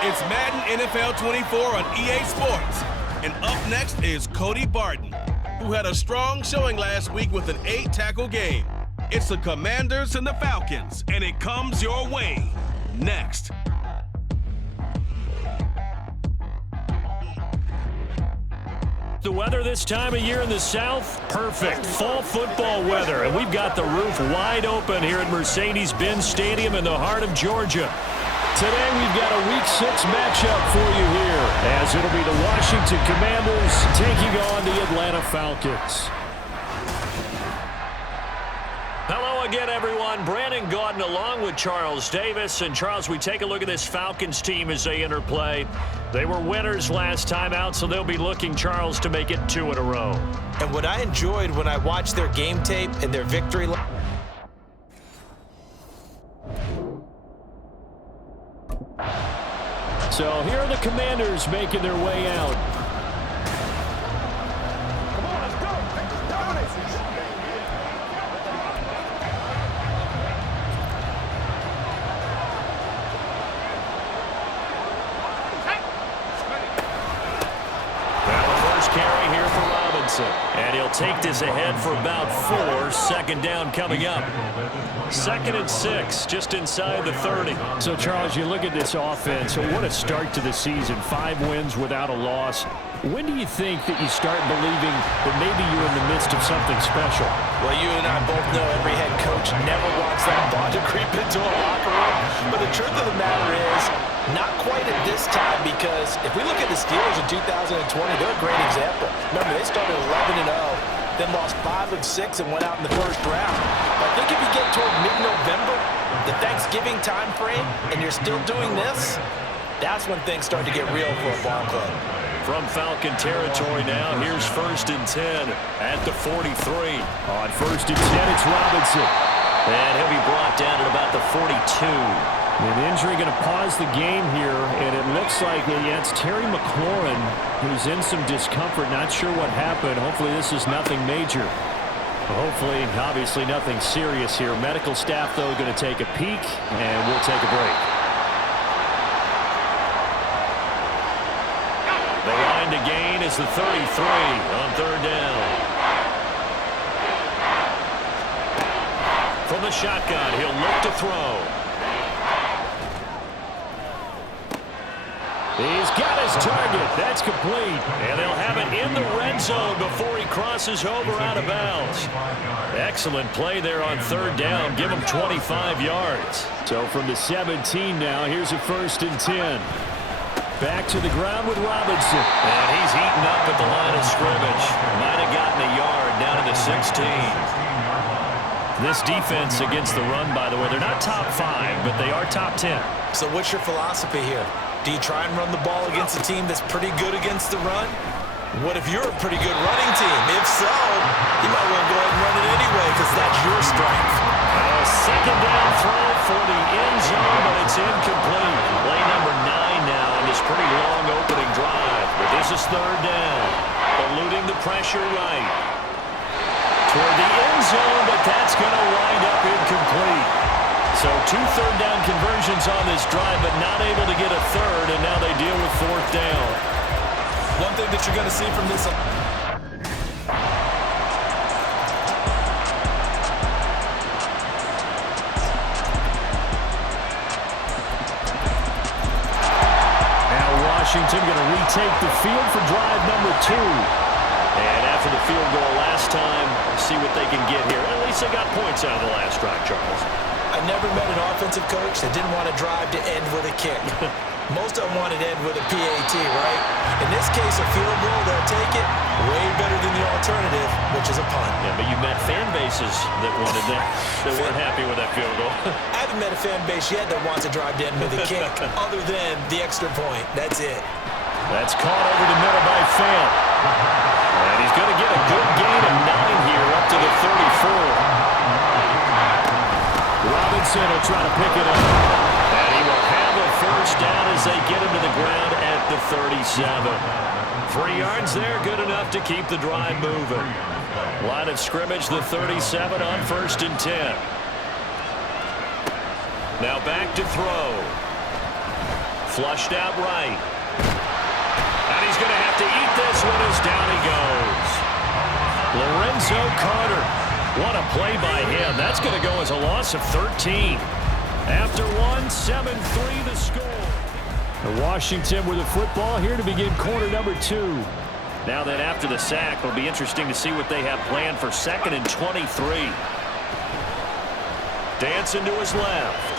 It's Madden NFL 24 on EA Sports. And up next is Cody Barton, who had a strong showing last week with an 8-tackle game. It's the Commanders and the Falcons, and it comes your way next. The weather this time of year in the South, perfect. Fall football weather, and we've got the roof wide open here at Mercedes-Benz Stadium in the heart of Georgia. Today we've got a Week 6 matchup for you here, as it'll be the Washington Commanders taking on the Atlanta Falcons. Hello again, everyone. Brandon Gaudin along with Charles Davis. And Charles, we take a look at this Falcons team as they enter play. They were winners last time out, so they'll be looking, Charles, to make it 2 in a row. And what I enjoyed when I watched their game tape and their victory. So here are the Commanders making their way out. Come on, let's go. Dominate. Now the first carry here for Robinson. And he'll take this ahead for about 4. Second down coming up. 2nd and 6, just inside the 30. So, Charles, you look at this offense. So what a start to the season. 5 wins without a loss. When do you think that you start believing that maybe you're in the midst of something special? Well, you and I both know every head coach never wants that ball to creep into a locker room. But the truth of the matter is, not quite at this time, because if we look at the Steelers in 2020, they're a great example. Remember, they started 11-0, then lost 5 of 6 and went out in the first round. I think if you get toward mid-November, the Thanksgiving time frame, and you're still doing this, that's when things start to get real for a ball club. From Falcon territory now, here's 1st and 10 at the 43. On 1st and 10, it's Robinson. And he'll be brought down at about the 42. An injury going to pause the game here, and it looks like it's Terry McLaurin who's in some discomfort. Not sure what happened. Hopefully this is nothing major. Hopefully, obviously nothing serious here. Medical staff, though, going to take a peek, and we'll take a break. The line to gain is the 33 on 3rd down. From the shotgun, he'll look to throw. He's got his target. That's complete. And they'll have it in the red zone before he crosses over out of bounds. Excellent play there on 3rd down. Give him 25 yards. So from the 17 now, here's a 1st and 10. Back to the ground with Robinson. And he's eaten up at the line of scrimmage. Might have gotten a yard down to the 16. This defense against the run, by the way, they're not top 5, but they are top 10. So what's your philosophy here? Do you try and run the ball against a team that's pretty good against the run? What if you're a pretty good running team? If so, you might want to go ahead and run it anyway because that's your strength. A 2nd down throw for the end zone, but it's incomplete. Play number 9 now on this pretty long opening drive. But this is 3rd down. Eluding the pressure right. Toward the end zone, but that's going to wind up incomplete. So 2 third-down conversions on this drive, but not able to get a 3rd, and now they deal with 4th down. One thing that you're going to see from this... Now Washington going to retake the field for drive number 2. And after the field goal last time, see what they can get here. At least they got points out of the last drive, Charles. I never met an offensive coach that didn't want to drive to end with a kick. Most of them wanted to end with a PAT, right? In this case, a field goal, they'll take it way better than the alternative, which is a punt. Yeah, but you met fan bases that wanted that, that weren't happy with that field goal. I haven't met a fan base yet that wants to drive to end with a kick, other than the extra point. That's it. That's caught over the middle by Fan. And he's going to get a good gain of 9 here up to the 34. Robinson will try to pick it up. And he will have a 1st down as they get him to the ground at the 37. 3 yards there, good enough to keep the drive moving. Line of scrimmage, the 37 on 1st and 10. Now back to throw. Flushed out right. And he's going to have to eat this one as down he goes. Lorenzo Carter. What a play by him. That's going to go as a loss of 13. After one, 7-3 the score. And Washington with the football here to begin quarter number 2. Now that after the sack, it'll be interesting to see what they have planned for 2nd and 23. Dancing to his left.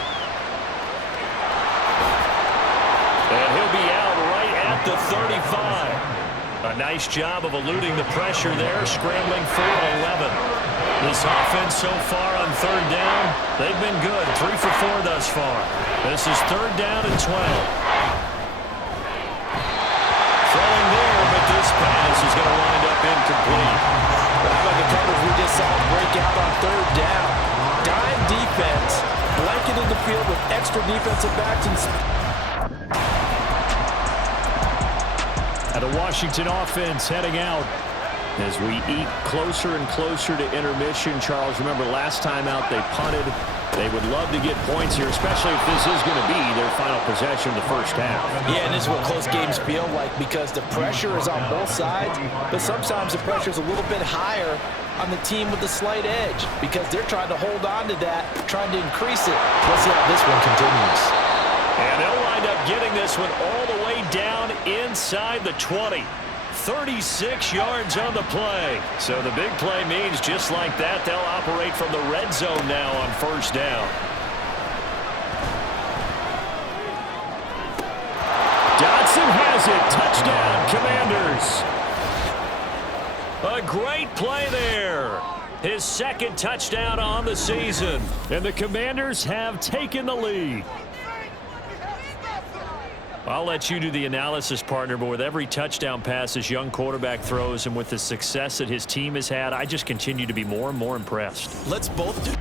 And he'll be out right at the 35. A nice job of eluding the pressure there, scrambling for 11. This offense so far on 3rd down, they've been good. 3 for 4 thus far. This is 3rd down and 12. Throwing there, but this pass is going to wind up incomplete. How about the coverage we just saw break out on 3rd down? Dime defense, blanketed the field with extra defensive backs and the Washington offense heading out as we eat closer and closer to intermission. Charles, remember last time out they punted. They would love to get points here, especially if this is going to be their final possession of the first half. Yeah, and this is what close games feel like because the pressure is on both sides, but sometimes the pressure is a little bit higher on the team with the slight edge because they're trying to hold on to that, trying to increase it. Let's see how this one continues. And they'll wind up getting this one all the way down inside the 20. 36 yards on the play. So the big play means just like that, they'll operate from the red zone now on 1st down. Dotson has it. Touchdown, Commanders. A great play there. His 2nd touchdown on the season. And the Commanders have taken the lead. I'll let you do the analysis, partner, but with every touchdown pass this young quarterback throws and with the success that his team has had, I just continue to be more and more impressed. Let's both do.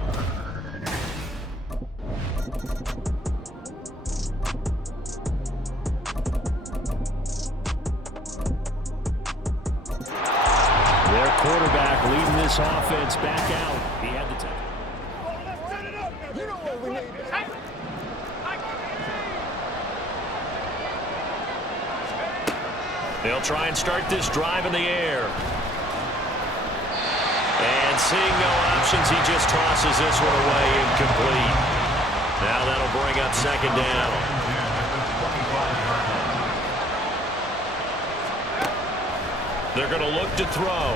Their quarterback leading this offense back out. He had the touchdown. You know what we need. They'll try and start this drive in the air. And seeing no options, he just tosses this one away incomplete. Now that'll bring up 2nd down. They're going to look to throw.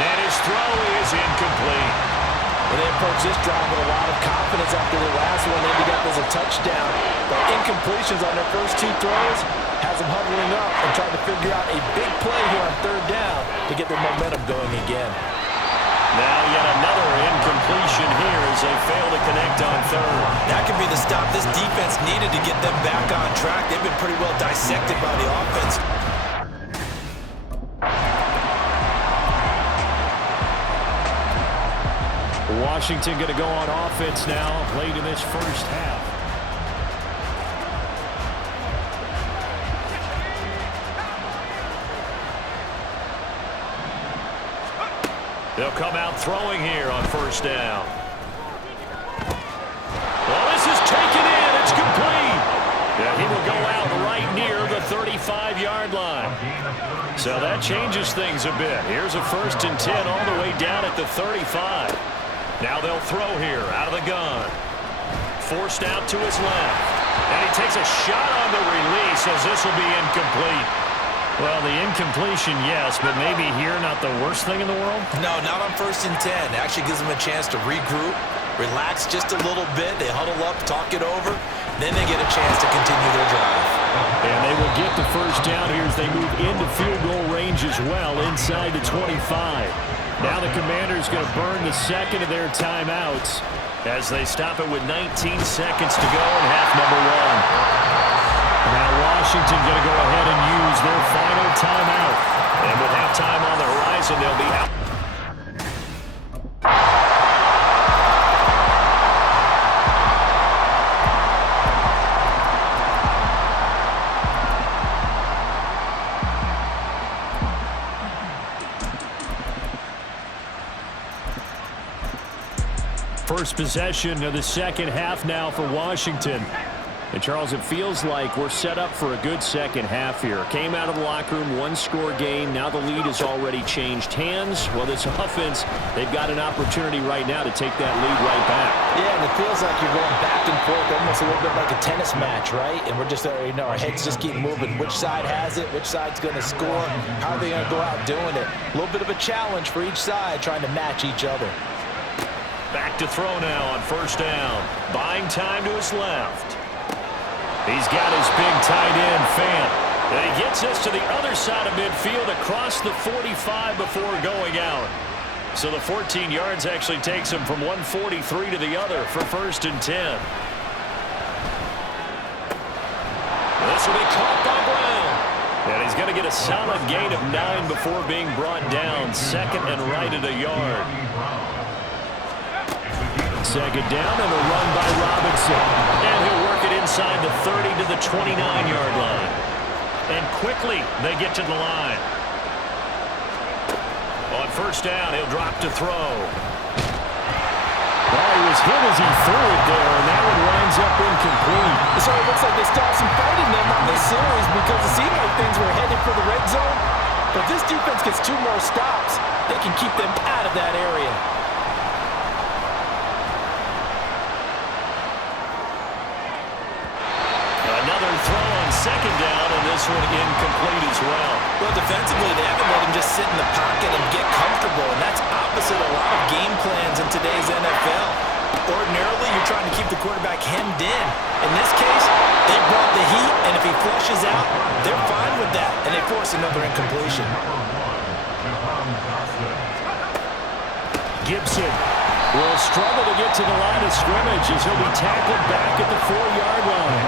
And his throw is incomplete. Well, they approach this drive with a lot of confidence after the last one. They ended up as a touchdown. But incompletions on their first 2 throws has them huddling up and trying to figure out a big play here on 3rd down to get their momentum going again. Now yet another incompletion here as they fail to connect on 3rd. That could be the stop this defense needed to get them back on track. They've been pretty well dissected by the offense. Washington going to go on offense now late in this first half. They'll come out throwing here on 1st down. Well, this is taken in. It's complete. Yeah, he will go out right near the 35-yard line. So that changes things a bit. Here's a 1st and 10 all the way down at the 35. Now they'll throw here out of the gun. Forced out to his left. And he takes a shot on the release as this will be incomplete. Well, the incompletion, yes, but maybe here not the worst thing in the world? No, not on 1st and 10. It actually gives them a chance to regroup, relax just a little bit. They huddle up, talk it over. Then they get a chance to continue their drive. And they will get the 1st down here as they move into field goal range as well inside the 25. Now the Commanders going to burn the 2nd of their timeouts as they stop it with 19 seconds to go in half number 1. Now Washington going to go ahead and use their final timeout. And with halftime on the horizon, they'll be out. First possession of the second half now for Washington. And, Charles, it feels like we're set up for a good second half here. Came out of the locker room, one-score game. Now the lead has already changed hands. Well, this offense, they've got an opportunity right now to take that lead right back. Yeah, and it feels like you're going back and forth, almost a little bit like a tennis match, right? And we're just, our heads just keep moving. Which side has it? Which side's going to score? How are they going to go out doing it? A little bit of a challenge for each side, trying to match each other. Back to throw now on first down. Buying time to his left. He's got his big tight end, Fant. And he gets us to the other side of midfield across the 45 before going out. So the 14 yards actually takes him from 143 to the other for 1st and 10. This will be caught by Brown. And he's going to get a solid gain of 9 before being brought down. 2nd and right at a yard. 2nd down and a run by Robinson. And he'll work it inside the 30 to the 29-yard line. And quickly they get to the line. On first down, he'll drop to throw. Well, he was hit as he threw it there, and that one winds up incomplete. So it looks like they still have some fight in them on this series because it seemed like things were headed for the red zone. But this defense gets 2 more stops. They can keep them out of that area. Another throw on 2nd down, and this one incomplete as well. Well, defensively, they haven't let him just sit in the pocket and get comfortable, and that's opposite a lot of game plans in today's NFL. Ordinarily, you're trying to keep the quarterback hemmed in. In this case, they brought the heat, and if he flushes out, they're fine with that, and they force another incompletion. Gibson will struggle to get to the line of scrimmage as he'll be tackled back at the 4-yard line.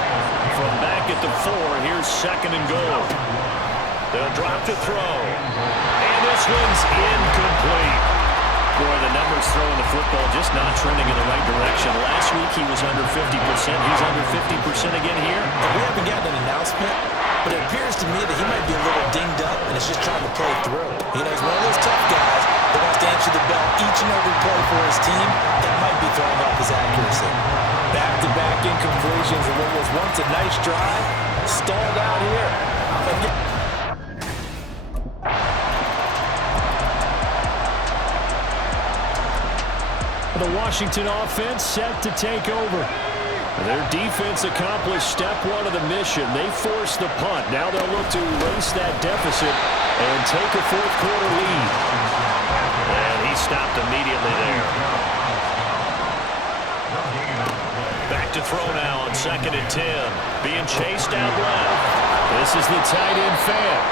From back at the 4, here's 2nd and goal. They'll drop to throw. And this one's incomplete. Boy, the numbers throwing the football just not trending in the right direction. Last week he was under 50%. He's under 50% again here. And we haven't gotten an announcement, but it appears to me that he might be a little dinged up and is just trying to play through. You know, he's one of those tough guys that wants to answer the bell each and every play for his team. That might be throwing off his accuracy. Back-to-back incompletions of what was once a nice drive. Stalled out here. The Washington offense set to take over. Their defense accomplished step 1 of the mission. They forced the punt. Now they'll look to erase that deficit and take a 4th quarter lead. And he stopped immediately there. Back to throw now on 2nd and 10. Being chased out left. This is the tight end Fant.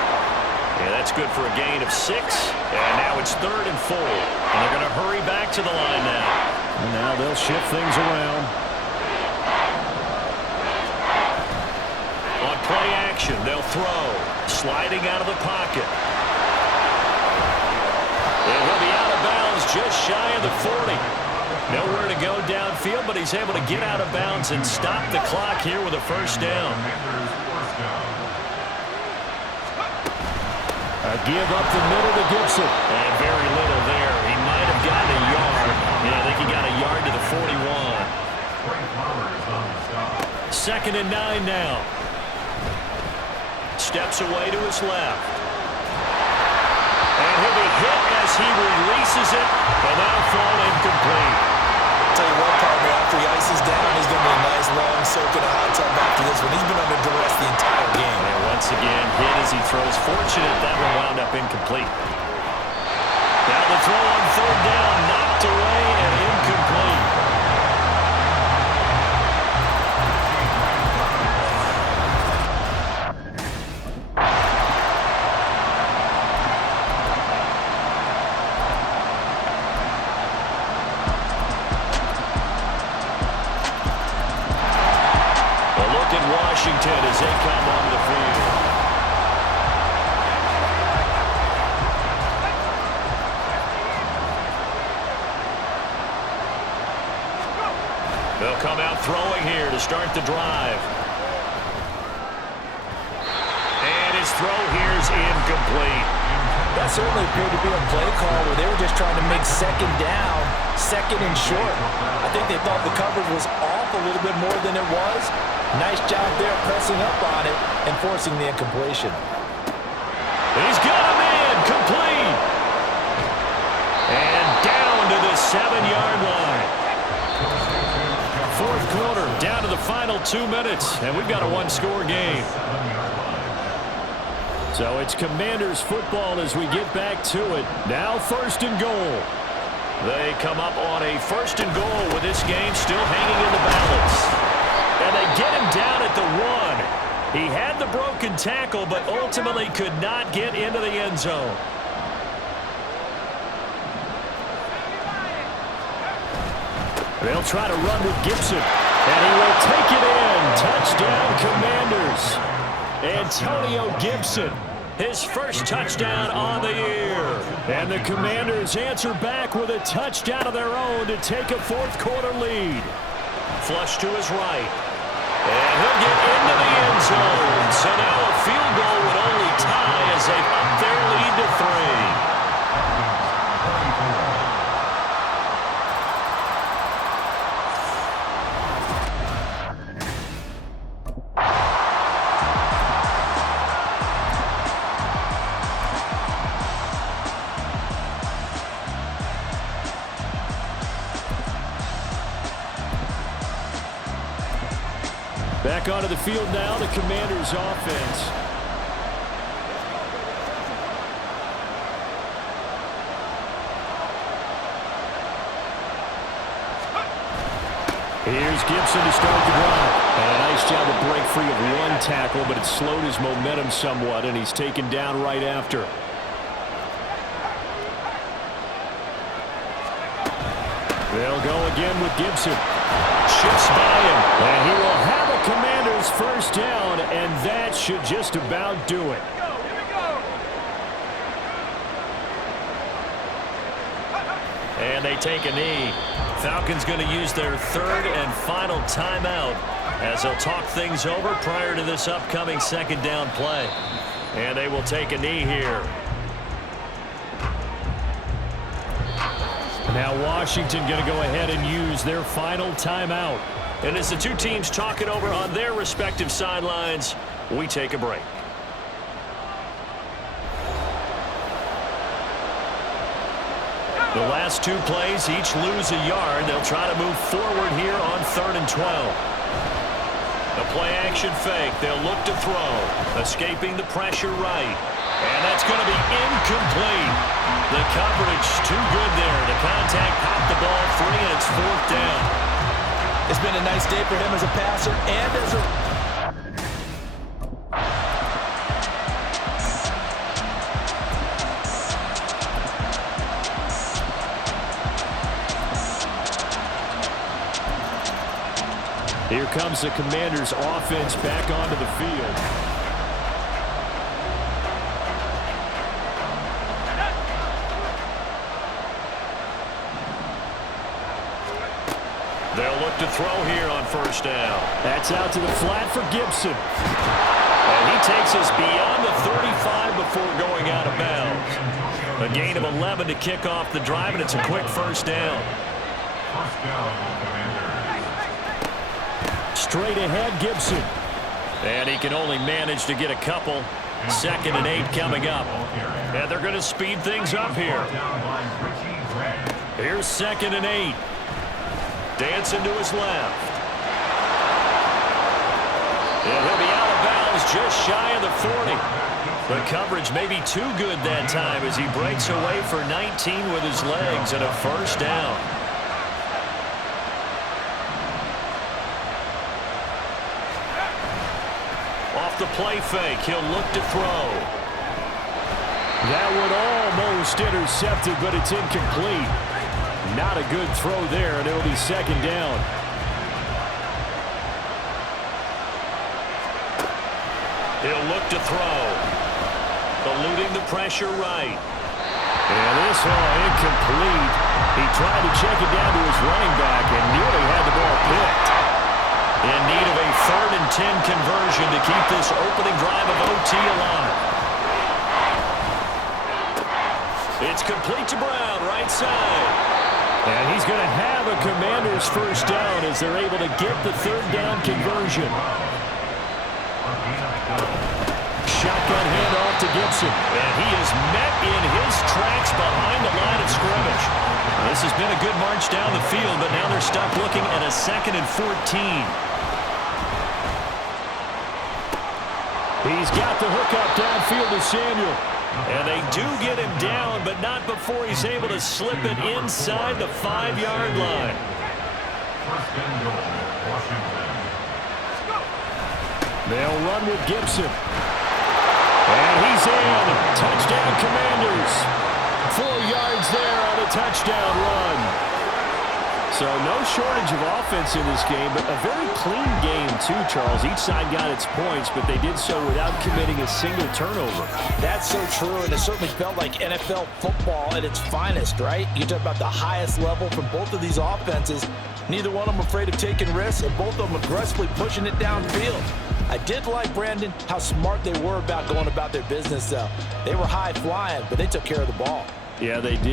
Yeah, that's good for a gain of 6. And now it's 3rd and 4. And they're going to hurry back to the line now. And now they'll shift things around. On play action, they'll throw. Sliding out of the pocket. And he'll be out of bounds just shy of the 40. Nowhere to go downfield, but he's able to get out of bounds and stop the clock here with a 1st down. A give up the middle to Gibson. And very little there. He might have gotten a yard. Yeah, I think he got a yard to the 41. 2nd and 9 now. Steps away to his left. And he'll be hit as he releases it. And that'll fall incomplete. Tell you what, partner, after he ices down, he's going to be a nice long soak in a hot tub after this one. He's been under duress the entire game. And once again, hit as he throws. Fortunate that one wound up incomplete. Now the throw on 3rd down, knocked away and incomplete. Washington as they come on the field. They'll come out throwing here to start the drive. And his throw here is incomplete. That certainly appeared to be a play call where they were just trying to make 2nd down, 2nd and short. I I think they thought the coverage was off a little bit more than it was. Nice job there pressing up on it and forcing the incompletion. He's got him in, complete. And down to the 7-yard line. Fourth quarter, down to the final 2 minutes, and we've got a one-score game. So it's Commanders football as we get back to it. Now first and goal. They come up on a first and goal with this game still hanging in the balance. And they get him down at the 1. He had the broken tackle, but ultimately could not get into the end zone. They'll try to run with Gibson, and he will take it in. Touchdown, Commanders. Antonio Gibson, his first touchdown on the year. And the Commanders answer back with a touchdown of their own to take a fourth quarter lead. Flush to his right. And he'll get into the end zone. So now a field goal would only tie as they've upped their lead to 3. Back onto the field now, the Commanders' offense. Here's Gibson to start the drive. And a nice job to break free of one tackle, but it slowed his momentum somewhat, and he's taken down right after. They'll go again with Gibson. Shifts by him, and he will have a Commanders first down, and that should just about do it. And they take a knee. Falcons going to use their third and final timeout as they'll talk things over prior to this upcoming second down play. And they will take a knee here. Now Washington going to go ahead and use their final timeout. And as the two teams talk it over on their respective sidelines, we take a break. The last two plays each lose a yard. They'll try to move forward here on 3rd and 12. The play action fake. They'll look to throw. Escaping the pressure right. And that's going to be incomplete. The coverage too good there. The contact popped the ball free, and it's 4th down. It's been a nice day for him as a passer and as a... Here comes the Commanders' offense back onto the field. They'll look to throw here on 1st down. That's out to the flat for Gibson. And he takes us beyond the 35 before going out of bounds. A gain of 11 to kick off the drive, and it's a quick 1st down. Straight ahead, Gibson. And he can only manage to get a couple. 2nd and 8 coming up. And they're going to speed things up here. Here's 2nd and 8. Dancing to his left. And he'll be out of bounds just shy of the 40. The coverage may be too good that time as he breaks away for 19 with his legs and a 1st down. Off the play fake, he'll look to throw. That one almost intercepted, but it's incomplete. Not a good throw there, and it'll be 2nd down. He'll look to throw. Eluding the pressure right. And this one incomplete. He tried to check it down to his running back and nearly had the ball picked. In need of a 3rd and 10 conversion to keep this opening drive of OT alive. It's complete to Brown, right side. And he's going to have a Commanders first down as they're able to get the third down conversion. Shotgun handoff to Gibson. And he is met in his tracks behind the line of scrimmage. This has been a good march down the field, but now they're stuck looking at a 2nd and 14. He's got the hook up downfield to Samuel. And they do get him down, but not before he's able to slip it inside the 5-yard line. They'll run with Gibson. And he's in. Touchdown, Commanders. 4 yards there on a touchdown run. So no shortage of offense in this game, but a very clean game too, Charles. Each side got its points, but they did so without committing a single turnover. That's so true, and it certainly felt like NFL football at its finest, right? You talk about the highest level from both of these offenses. Neither one of them afraid of taking risks, and both of them aggressively pushing it downfield. I did like, Brandon, how smart they were about going about their business, though. They were high-flying, but they took care of the ball. Yeah, they did.